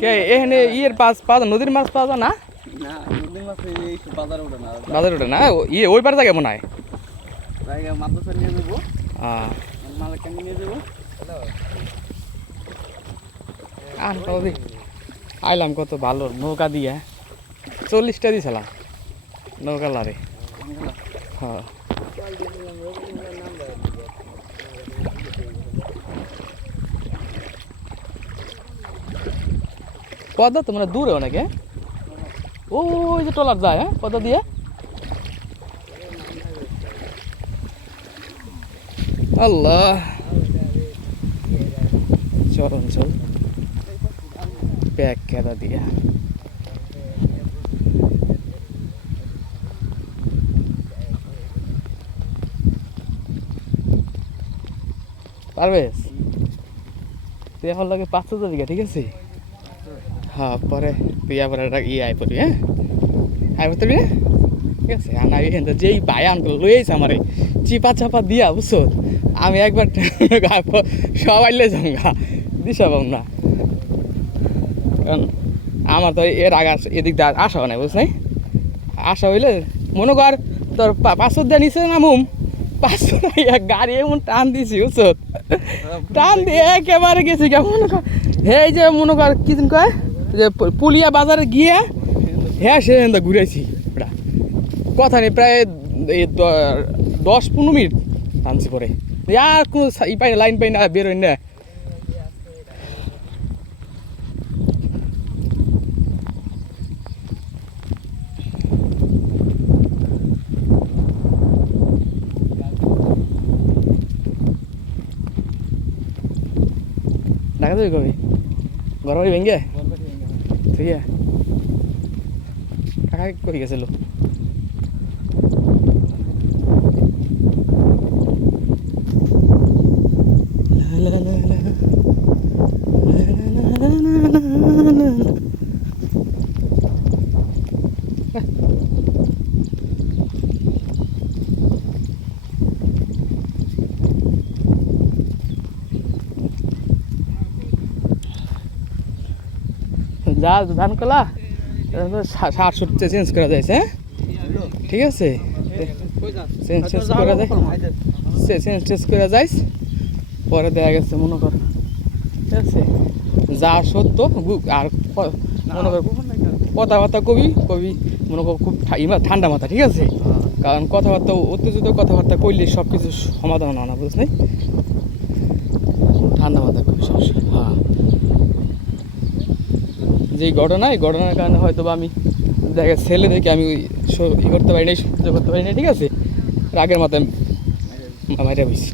কে এখানে ইয়ের পাওয়া নদীর মাছ পাওয়া যায় না? না নদীর মাছ এই বাজারে ওঠে না। বাজারে ওঠে না ইয়ে ওই পার জায়গায় মনে হয় জায়গা মাদ্রাসা নিয়ে যাবো, মালাকা নিয়ে যাবো। আইলাম কত ভালো নৌকা দিয়ে 40টা দিয়েছিলাম নৌকা লারে। হ্যাঁ পদ্মা তো মানে দূরে অনেকে ওই যে ট্রলার যায় হ্যাঁ পদ্মা দিয়ে। আল্লাহ চল অঞ্চল ব্যাগ খেদা দিয়ে পারবেশ তুই এখন লাগে 500 বিঘা ঠিক আছে। হ্যাঁ পরে তুই আবার ইয়ে আয় পড়বি হ্যাঁ আয় পড়বি না ঠিক আছে। আর এখান থেকে যেই ভাই আনগুলো লইয়েছে আমার চিপা চাপা দিয়া বুঝছো আমি একবার সবাই লে যাঙ্গা দিশা পাব না, কারণ আমার তো এর আগে এদিক দিয়ে আসা নাই বুঝ নাই। আসা হইলে মনে কর তোর 500 দিয়ে নিচে নামুম 500 গাড়ি এমন টান দিছি বুঝছো টান দিয়ে একেবারে গেছি মনে কর এই যে মনে কর কি দিন কয় যে পুলিয়া বাজারে গিয়ে হ্যাঁ সে ঘুরেছি কথা নেই প্রায় 10-15 মিনিট টানছি পরে আর কোনো ই পাই না লাইন পাই না বেরোয় না। ঢাকা যাবি কবি ঘর বাড়ি ভেঙে ঠিক আছে কাকা কই গেছিল যা ধান কলা 60 চেঞ্জ করা যাইছে হ্যাঁ ঠিক আছে চেঞ্জ করা যায় চেঞ্জ করা যাইস পরে দেখা গেছে মনে কর ঠিক আছে যা সত্য আর মনে কর কথাবার্তা কবি মনে কর খুব ঠান্ডা মাথা ঠিক আছে। কারণ কথাবার্তা উত্তেজিত কথাবার্তা করলে সব কিছু সমাধান হয় না বুঝ নাই ঠান্ডা মাথা কবি সমস্যা। হ্যাঁ যে ঘটনা এই ঘটনার কারণে হয়তো বা আমি দেখা ছেলে দেখে আমি ই করতে পারি না সহ্য করতে পারি না ঠিক আছে রাগের মাথায় মাইরা বসি।